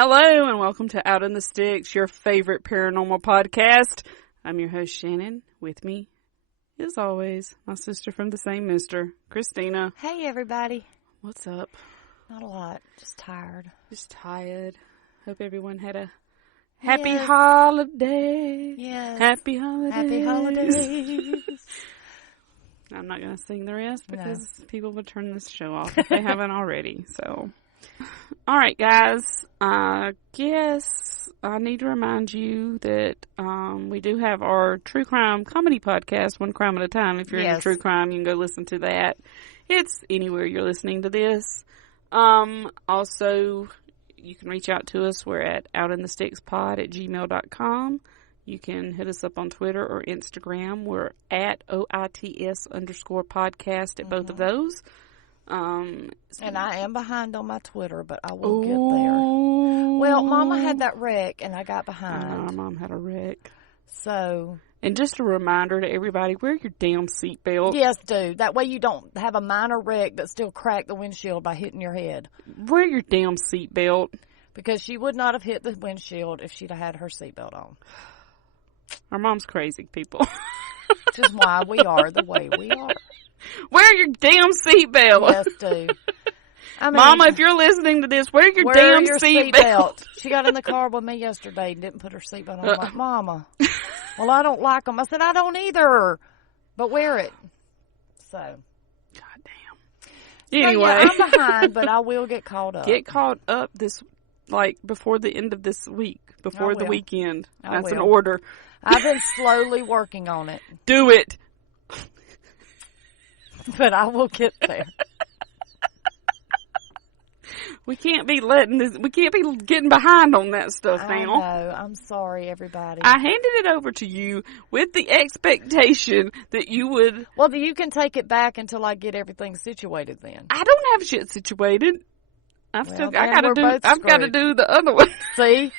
Hello and welcome to Out in the Sticks, your favorite paranormal podcast. I'm your host, Shannon. With me, as always, my sister from the same mister, Christina. Hey, everybody. What's up? Not a lot. Just tired. Just tired. Hope everyone had a happy holiday. Yes. Happy holidays. Happy holidays. I'm not going to sing the rest because people would turn this show off if they haven't already. So, all right, guys. I guess I need to remind you that we do have our true crime comedy podcast, One Crime at a Time. If you're into true crime, you can go listen to that. It's anywhere you're listening to this. Also, you can reach out to us. We're at outinthestickspod@gmail.com. You can hit us up on Twitter or Instagram. We're at OITS_podcast at both of those. And I am behind on my Twitter, but I will get there. Well, Mama had that wreck, and I got behind. Mom had a wreck. So. And just a reminder to everybody, wear your damn seatbelt. Yes, do. That way you don't have a minor wreck but still crack the windshield by hitting your head. Wear your damn seatbelt. Because she would not have hit the windshield if she'd have had her seatbelt on. Our mom's crazy, people. Which is why we are the way we are. Wear your damn seatbelt. Yes, do. I mean, Mama, if you're listening to this, wear your damn seatbelt. She got in the car with me yesterday and didn't put her seatbelt on. I'm like, Mama, well, I don't like them. I said, I don't either, but wear it. So. God damn. Anyway. So, yeah, I'm behind, but I will get caught up. Get caught up before the end of this week, before the weekend. That's an order. I've been slowly working on it. Do it. But I will get there. We can't be getting behind on that stuff now. I know. I'm sorry, everybody. I handed it over to you with the expectation that you would. Well, you can take it back until I get everything situated then. I don't have shit situated. I've got to do the other one. See?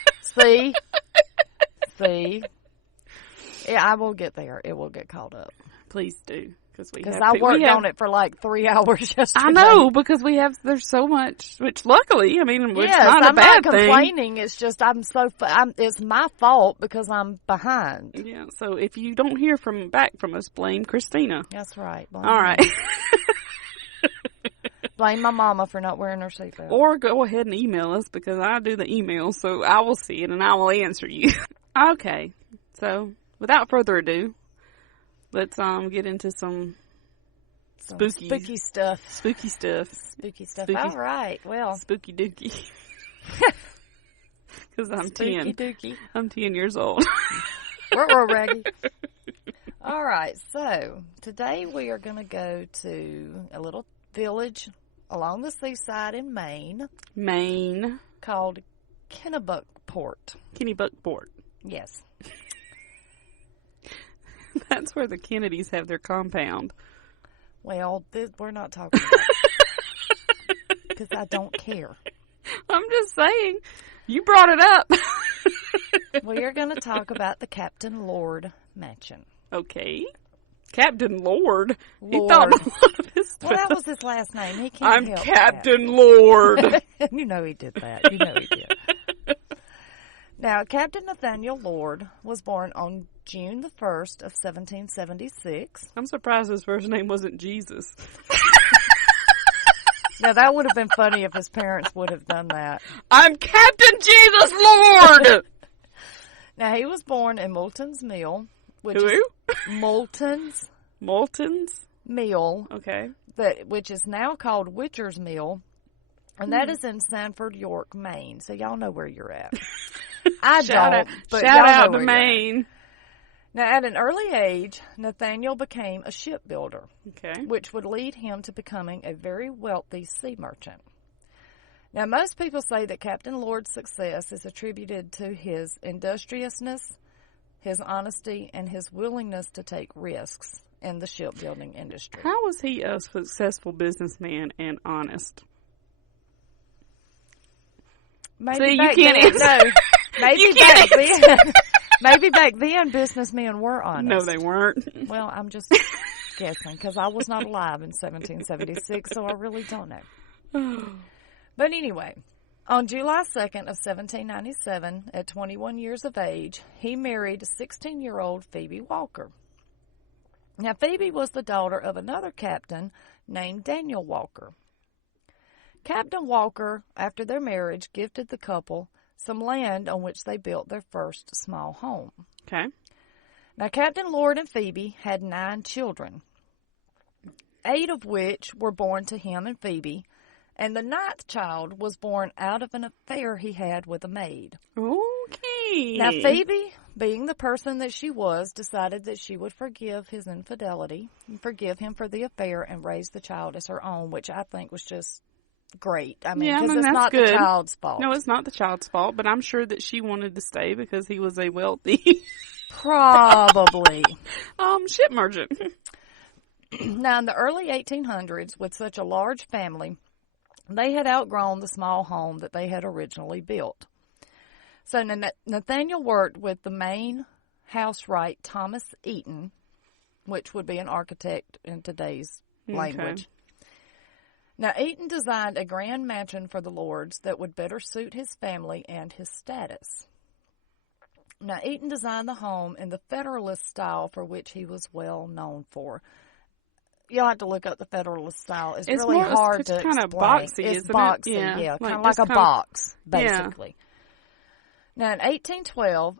Yeah, I will get there. It will get caught up. Please do. Because I worked on it for like 3 hours yesterday. I know, because there's so much, which luckily, I mean, it's not a bad thing. I'm not complaining. It's just it's my fault because I'm behind. Yeah, so if you don't hear back from us, blame Christina. That's right. All right. Blame my mama for not wearing her seatbelt. Or go ahead and email us because I do the email, so I will see it and I will answer you. Okay, so without further ado, let's get into some spooky stuff. Spooky stuff. All right. Well, spooky dookie. Because I'm spooky 10. Dookie. I'm 10 years old. We're Reggie. All right. So today we are going to go to a little village along the seaside in Maine. Called Kennebunkport. Yes. That's where the Kennedys have their compound. Well, we're not talking about it. Because I don't care. I'm just saying. You brought it up. We are going to talk about the Captain Lord Mansion. Okay. Captain Lord? He thought a lot of his stuff. Well, that was his last name. He can't help Captain Lord. You know he did that. You know he did. Now, Captain Nathaniel Lord was born on June the 1st of 1776. I'm surprised his first name wasn't Jesus. Now, that would have been funny if his parents would have done that. I'm Captain Jesus Lord! Now, he was born in Moulton's Mill. Who? Moulton's Mill. Okay. Which is now called Witcher's Mill. And that is in Sanford, York, Maine. So y'all know where you're at. Shout out to Maine. Now, at an early age, Nathaniel became a shipbuilder, which would lead him to becoming a very wealthy sea merchant. Now, most people say that Captain Lord's success is attributed to his industriousness, his honesty, and his willingness to take risks in the shipbuilding industry. How was he a successful businessman and honest? Maybe you can't answer. No, maybe back then businessmen were honest. No, they weren't. Well, I'm just guessing because I was not alive in 1776, so I really don't know. But anyway, On July 2nd of 1797, at 21 years of age, he married 16-year-old Phoebe Walker. Now, Phoebe was the daughter of another captain named Daniel Walker. Captain Walker, after their marriage, gifted the couple some land on which they built their first small home. Okay. Now, Captain Lord and Phoebe had 9 children, 8 of which were born to him and Phoebe, and the 9th child was born out of an affair he had with a maid. Okay. Now, Phoebe, being the person that she was, decided that she would forgive his infidelity, and forgive him for the affair, and raise the child as her own, which I think was just great. I mean, because it's not the child's fault. No, it's not the child's fault, but I'm sure that she wanted to stay because he was a wealthy... Probably. Ship merchant. Now, in the early 1800s, with such a large family, they had outgrown the small home that they had originally built. So Nathaniel worked with the Maine housewright Thomas Eaton, which would be an architect in today's language. Now, Eaton designed a grand mansion for the Lords that would better suit his family and his status. Now, Eaton designed the home in the Federalist style for which he was well known for. You'll have to look up the Federalist style. It's really hard to explain. It's kind of boxy, isn't it? It's boxy, yeah. Kind of like a box, basically. Yeah. Now, in 1812,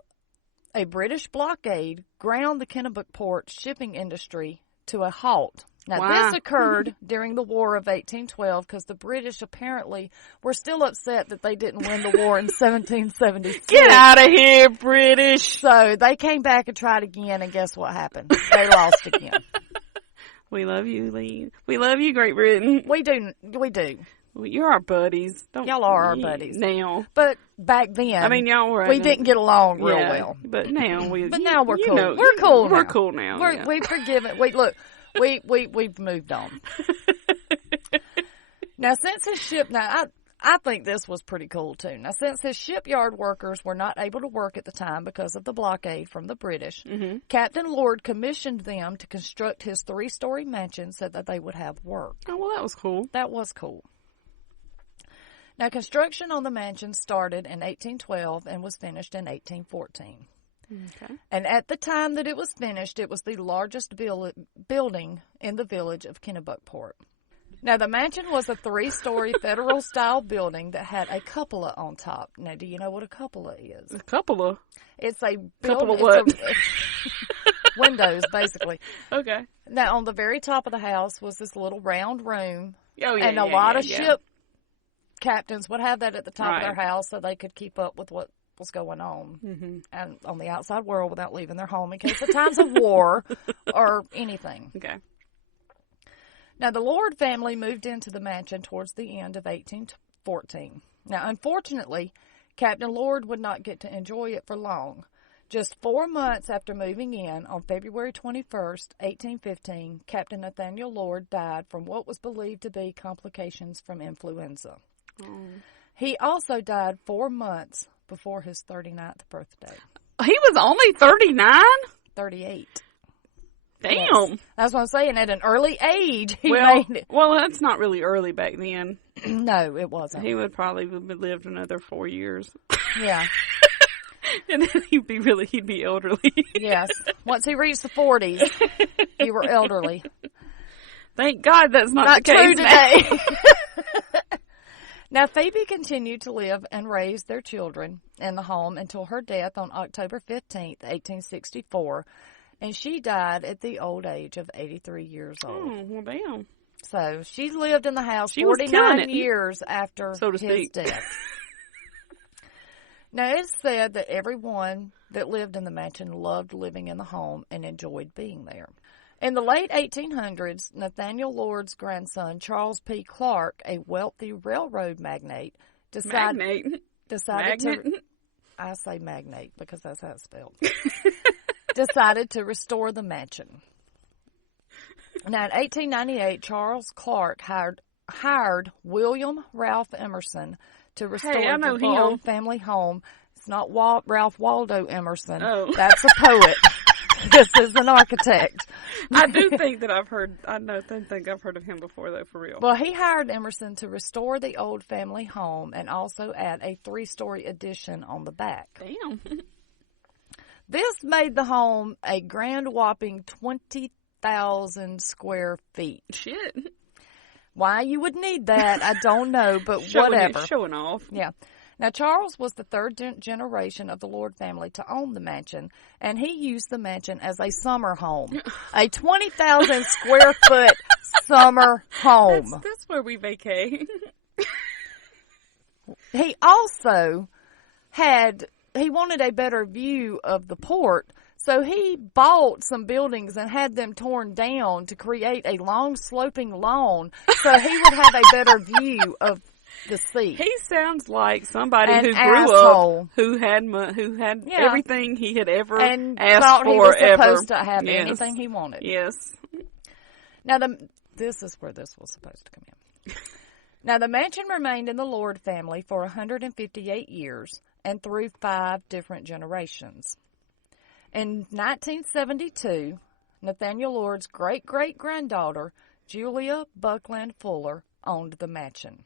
a British blockade ground the Kennebunkport shipping industry to a halt. Now, this occurred during the War of 1812 because the British apparently were still upset that they didn't win the war in 1776. Get out of here, British! So they came back and tried again, and guess what happened? They lost again. We love you, Lee. We love you, Great Britain. We do. We do. You're our buddies. Y'all are our buddies. Now. But back then, I mean, y'all were. We didn't get along real well. But now we're cool. We're cool now. We're cool now. We've forgiven. We've moved on. Now, since his ship, I think this was pretty cool too. Now, since his shipyard workers were not able to work at the time because of the blockade from the British, Captain Lord commissioned them to construct his 3-story mansion so that they would have work. Oh, well, that was cool. That was cool. Now, construction on the mansion started in 1812 and was finished in 1814. Okay. And at the time that it was finished, it was the largest building in the village of Kennebunkport. Now, the mansion was a 3-story Federal-style building that had a cupola on top. Now, do you know what a cupola is? A cupola? It's a cupola what? Windows, basically. Okay. Now, on the very top of the house was this little round room. Oh, yeah, and a lot of ship captains would have that at the top of their house so they could keep up with what was going on and on the outside world without leaving their home in case of times of war or anything. Okay. Now, the Lord family moved into the mansion towards the end of 1814. Now, unfortunately, Captain Lord would not get to enjoy it for long. Just 4 months after moving in, on February 21st, 1815, Captain Nathaniel Lord died from what was believed to be complications from influenza. He also died 4 months before his 39th birthday. He was only 39? 38. Damn. Yes. That's what I'm saying. At an early age, he made it. Well, that's not really early back then. No, it wasn't. He would probably have lived another 4 years. Yeah. And then he'd be elderly. Yes. Once he reached the 40s, you were elderly. Thank God that's not the case true today. Now, Phoebe continued to live and raise their children in the home until her death on October 15th, 1864, and she died at the old age of 83 years old. Oh, well, damn. So, she lived in the house 49 years after his death. Now, it's said that everyone that lived in the mansion loved living in the home and enjoyed being there. In the late 1800s, Nathaniel Lord's grandson, Charles P. Clark, a wealthy railroad magnate, decided to... I say magnate because that's how it's spelled. Decided to restore the mansion. Now, in 1898, Charles Clark hired William Ralph Emerson to restore the old family home. It's not Ralph Waldo Emerson. Oh. That's a poet. Kiss is an architect. I do think that I've heard of him before, though, for real. Well, he hired Emerson to restore the old family home and also add a 3-story addition on the back. Damn. This made the home a grand whopping 20,000 square feet. Shit. Why you would need that, I don't know, but whatever. Showing off. Yeah. Now, Charles was the third generation of the Lord family to own the mansion, and he used the mansion as a summer home. A 20,000 square foot summer home. That's where we vacay. He also he wanted a better view of the port, so he bought some buildings and had them torn down to create a long sloping lawn so he would have a better view of the sea. He sounds like somebody who grew asshole. up, who had everything he had ever and asked thought for. He was ever. supposed to have anything he wanted. Yes. Now, this is where this was supposed to come in. Now, the mansion remained in the Lord family for 158 years and through 5 different generations. In 1972, Nathaniel Lord's great-great-granddaughter, Julia Buckland Fuller, owned the mansion.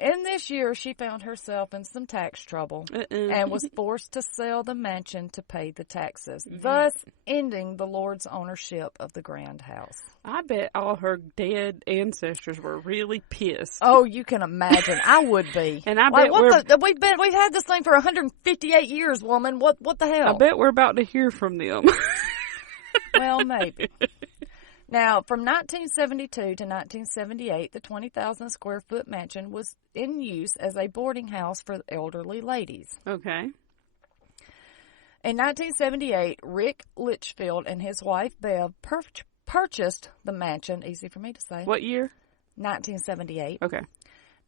In this year, she found herself in some tax trouble and was forced to sell the mansion to pay the taxes, thus ending the Lord's ownership of the grand house. I bet all her dead ancestors were really pissed. Oh, you can imagine. I would be. And I bet we've had this thing for 158 years, woman. What the hell? I bet we're about to hear from them. Well, maybe. Now, from 1972 to 1978, the 20,000 square foot mansion was in use as a boarding house for elderly ladies. Okay. In 1978, Rick Litchfield and his wife Bev purchased the mansion, easy for me to say. What year? 1978. Okay.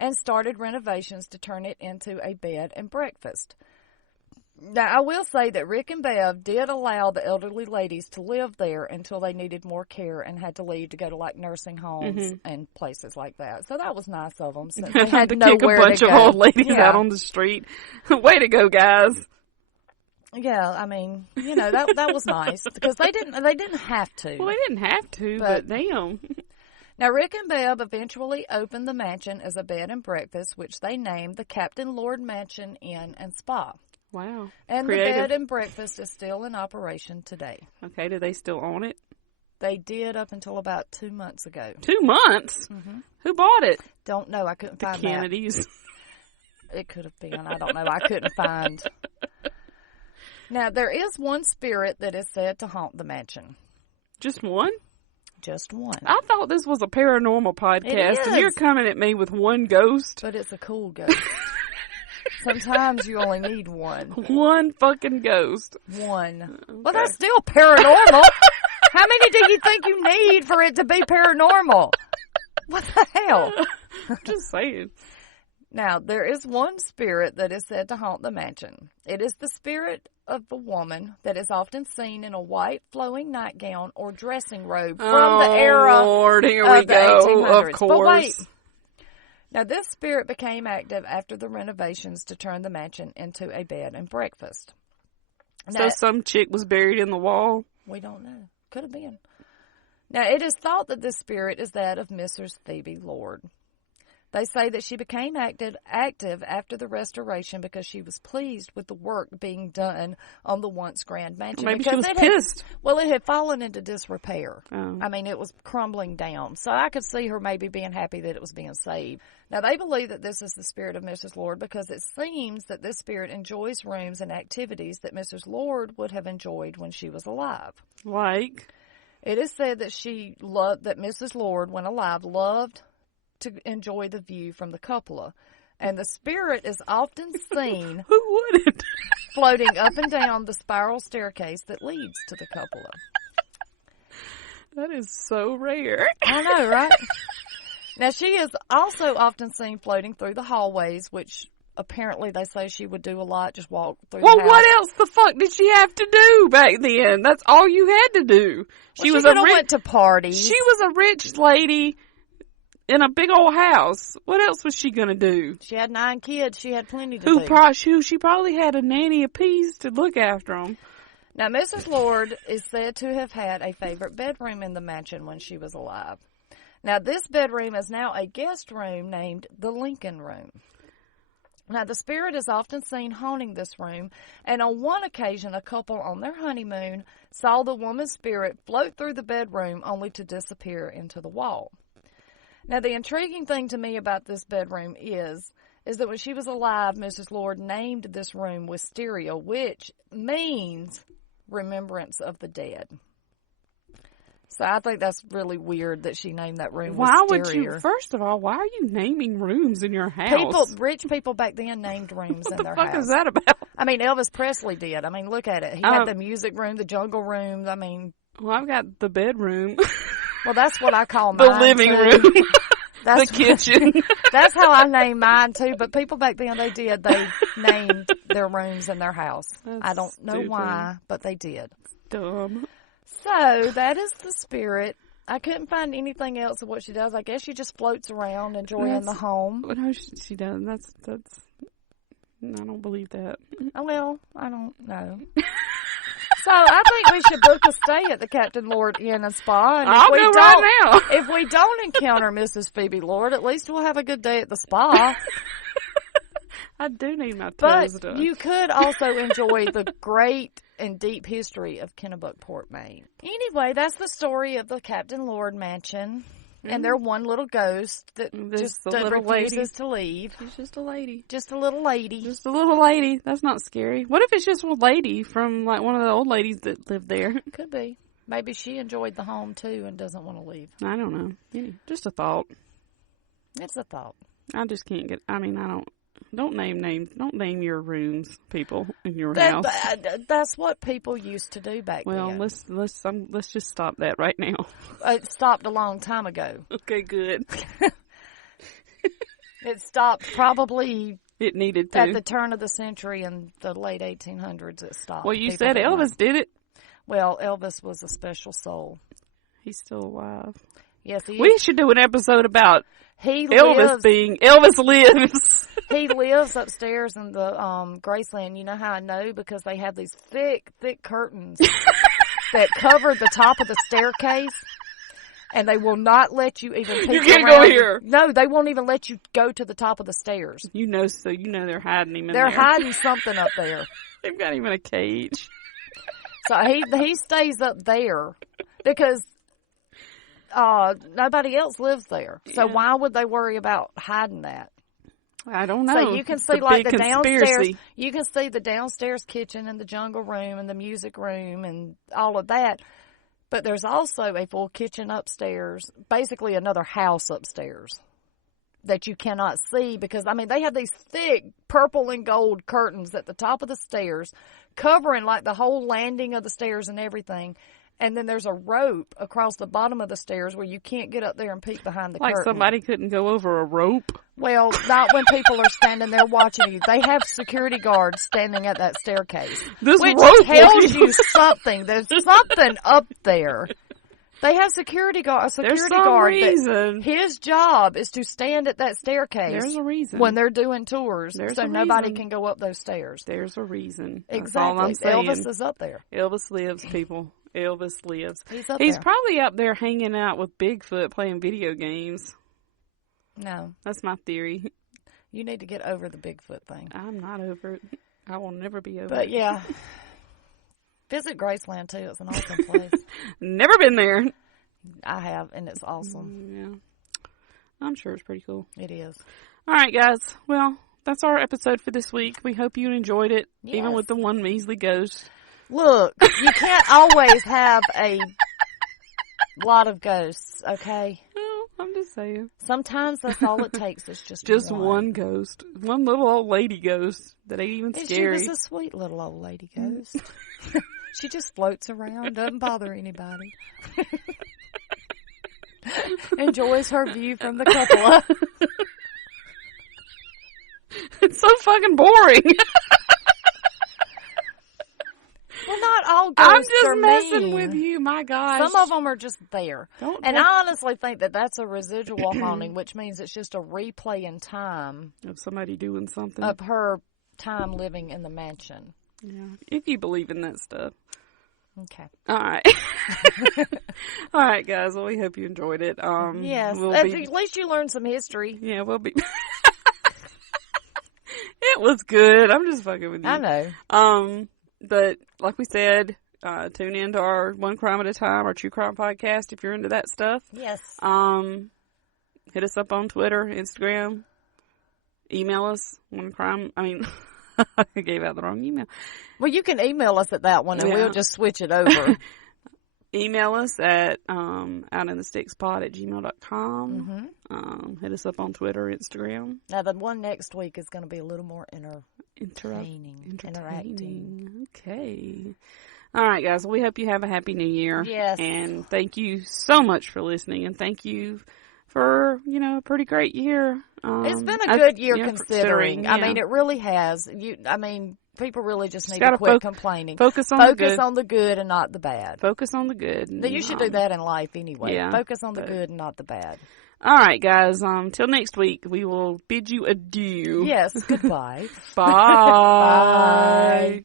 And started renovations to turn it into a bed and breakfast. Now, I will say that Rick and Bev did allow the elderly ladies to live there until they needed more care and had to leave to go to, like, nursing homes and places like that. So that was nice of them, since they had nowhere to go. Kick a bunch of old ladies out on the street. Way to go, guys. Yeah, I mean, that was nice because they didn't have to. Well, they didn't have to, but damn. Now, Rick and Bev eventually opened the mansion as a bed and breakfast, which they named the Captain Lord Mansion Inn and Spa. Wow. And creative. The bed and breakfast is still in operation today. Okay, do they still own it? They did up until about 2 months ago. 2 months? Mm-hmm. Who bought it? Don't know. I couldn't find the Kennedys. It could have been. I don't know. I couldn't find. Now, there is one spirit that is said to haunt the mansion. Just one? Just one. I thought this was a paranormal podcast, and you're coming at me with one ghost. But it's a cool ghost. Sometimes you only need one. One fucking ghost. One. Okay. Well, that's still paranormal. How many do you think you need for it to be paranormal? What the hell? I'm just saying. Now, there is one spirit that is said to haunt the mansion. It is the spirit of a woman that is often seen in a white flowing nightgown or dressing robe from the era Lord, here of we the go. 1800s. Of course. But wait. Now, this spirit became active after the renovations to turn the mansion into a bed and breakfast. So some chick was buried in the wall? We don't know. Could have been. Now, it is thought that this spirit is that of Mrs. Phoebe Lord. They say that she became active after the restoration because she was pleased with the work being done on the once grand mansion. Maybe she was pissed. It had fallen into disrepair. Oh. I mean, it was crumbling down. So I could see her maybe being happy that it was being saved. Now, they believe that this is the spirit of Mrs. Lord because it seems that this spirit enjoys rooms and activities that Mrs. Lord would have enjoyed when she was alive. Like? It is said that that Mrs. Lord, when alive, loved to enjoy the view from the cupola. And the spirit is often seen Who wouldn't? floating up and down the spiral staircase that leads to the cupola. That is so rare. I know, right? Now, she is also often seen floating through the hallways, which apparently they say she would do a lot, just walk through the house. Well, what else the fuck did she have to do back then? That's all you had to do. She went to parties. She was a rich lady in a big old house. What else was she gonna do? She had 9 kids. She had plenty to do. She probably had a nanny apiece to look after them. Now, Mrs. Lord is said to have had a favorite bedroom in the mansion when she was alive. Now, this bedroom is now a guest room named the Lincoln Room. Now, the spirit is often seen haunting this room, and on one occasion, a couple on their honeymoon saw the woman's spirit float through the bedroom only to disappear into the wall. Now, the intriguing thing to me about this bedroom is that when she was alive, Mrs. Lord named this room Wisteria, which means remembrance of the dead. So I think that's really weird that she named that room Wisteria. Why would you, first of all, why are you naming rooms in your house? Rich people back then named rooms in their house. What the fuck is that about? I mean, Elvis Presley did. I mean, look at it. He had the music room, the jungle room. I mean. Well, I've got the bedroom. Well, that's what I call mine, the living room. The kitchen. That's how I name mine, too. But people back then, they named their rooms in their house. That's I don't know stupid. why, but they did. Dumb. So, that is the spirit. I couldn't find anything else of what she does. I guess she just floats around enjoying the home. No, she doesn't. That's. I don't believe that. Oh, well, I don't know. So, I think we should book a stay at the Captain Lord Inn and Spa. And I'll go right now. If we don't encounter Mrs. Phoebe Lord, at least we'll have a good day at the spa. I do need my toes done. But you could also enjoy the great and deep history of Kennebunkport, Maine. Anyway, that's the story of the Captain Lord Mansion. And their one little ghost that just refuses to leave. She's just a lady. Just a little lady. Just a little lady. That's not scary. What if it's just a lady from like one of the old ladies that lived there? Could be. Maybe she enjoyed the home too and doesn't want to leave. I don't know. Just a thought. It's a thought. I just can't get. I mean, I don't. Don't name names. Don't name your rooms, people, in your house. That's what people used to do back then. Well, let's just stop that right now. It stopped a long time ago. Okay, good. It stopped probably. It needed to. At the turn of the century in the late 1800s, it stopped. Well, you said Elvis did it. Well, Elvis was a special soul. He's still alive. Yes, he is. We should do an episode about Elvis lives. He lives upstairs in the Graceland. You know how I know? Because they have these thick curtains that cover the top of the staircase, and they will not let you even peek around. You can't go here. No, they won't even let you go to the top of the stairs. You know they're hiding him in there. They're hiding something up there. They've got him in a cage. So he stays up there because nobody else lives there. So why would they worry about hiding that? I don't know. So you can see like the downstairs. You can see the downstairs kitchen and the jungle room and the music room and all of that. But there's also a full kitchen upstairs, basically another house upstairs that you cannot see because, I mean, they have these thick purple and gold curtains at the top of the stairs covering like the whole landing of the stairs and everything. And then there's a rope across the bottom of the stairs where you can't get up there and peek behind the curtain. Like somebody couldn't go over a rope? Well, not when people are standing there watching you. They have security guards standing at that staircase. Which tells you something. There's something up there. They have a security guard. Reason. His job is to stand at that staircase. There's a reason. When they're doing tours, so nobody can go up those stairs. There's a reason. Exactly. That's all I'm saying. Elvis is up there. Elvis lives, people. Elvis lives. He's up He's there. probably up there hanging out with Bigfoot playing video games. No. That's my theory. You need to get over the Bigfoot thing. I'm not over it. I will never be over it. But yeah. Visit Graceland too. It's an awesome place. Never been there. I have, and it's awesome. Yeah. I'm sure it's pretty cool. It is. All right, guys. Well, that's our episode for this week. We hope you enjoyed it, yes. even with the one measly ghost. Look, you can't always have a lot of ghosts, okay? No, I'm just saying. Sometimes that's all it takes is just one ghost. One little old lady ghost that ain't even scary. She was a sweet little old lady ghost. She just floats around, doesn't bother anybody. Enjoys her view from the cupola. It's so fucking boring. Well, not all ghosts I'm just are messing mean. with you, my gosh. Some of them are just there. I honestly think that that's a residual haunting, which means it's just a replay in time. Of somebody doing something. Of her time living in the mansion. Yeah, if you believe in that stuff. Okay. All right. All right, guys. Well, we hope you enjoyed it. Yes. At least you learned some history. Yeah, we'll be. It was good. I'm just fucking with you. I know. But like we said, tune in to our One Crime at a Time, our true crime podcast, if you're into that stuff. Yes. Hit us up on Twitter, Instagram. Email us. I gave out the wrong email. Well, you can email us at that one, and we'll just switch it over. Email us at outinthestickspod@gmail.com. Hit us up on Twitter, Instagram. Now, the one next week is going to be a little more interacting. Okay. All right, guys. Well, we hope you have a happy new year. Yes. And thank you so much for listening, and thank you for, a pretty great year. It's been a good year considering. Yeah. I mean, it really has. People really just need to quit complaining. Focus on the good and not the bad. Focus on the good. You should do that in life anyway. Yeah, Focus on the good and not the bad. All right, guys. Till next week, we will bid you adieu. Yes, goodbye. Bye. Bye.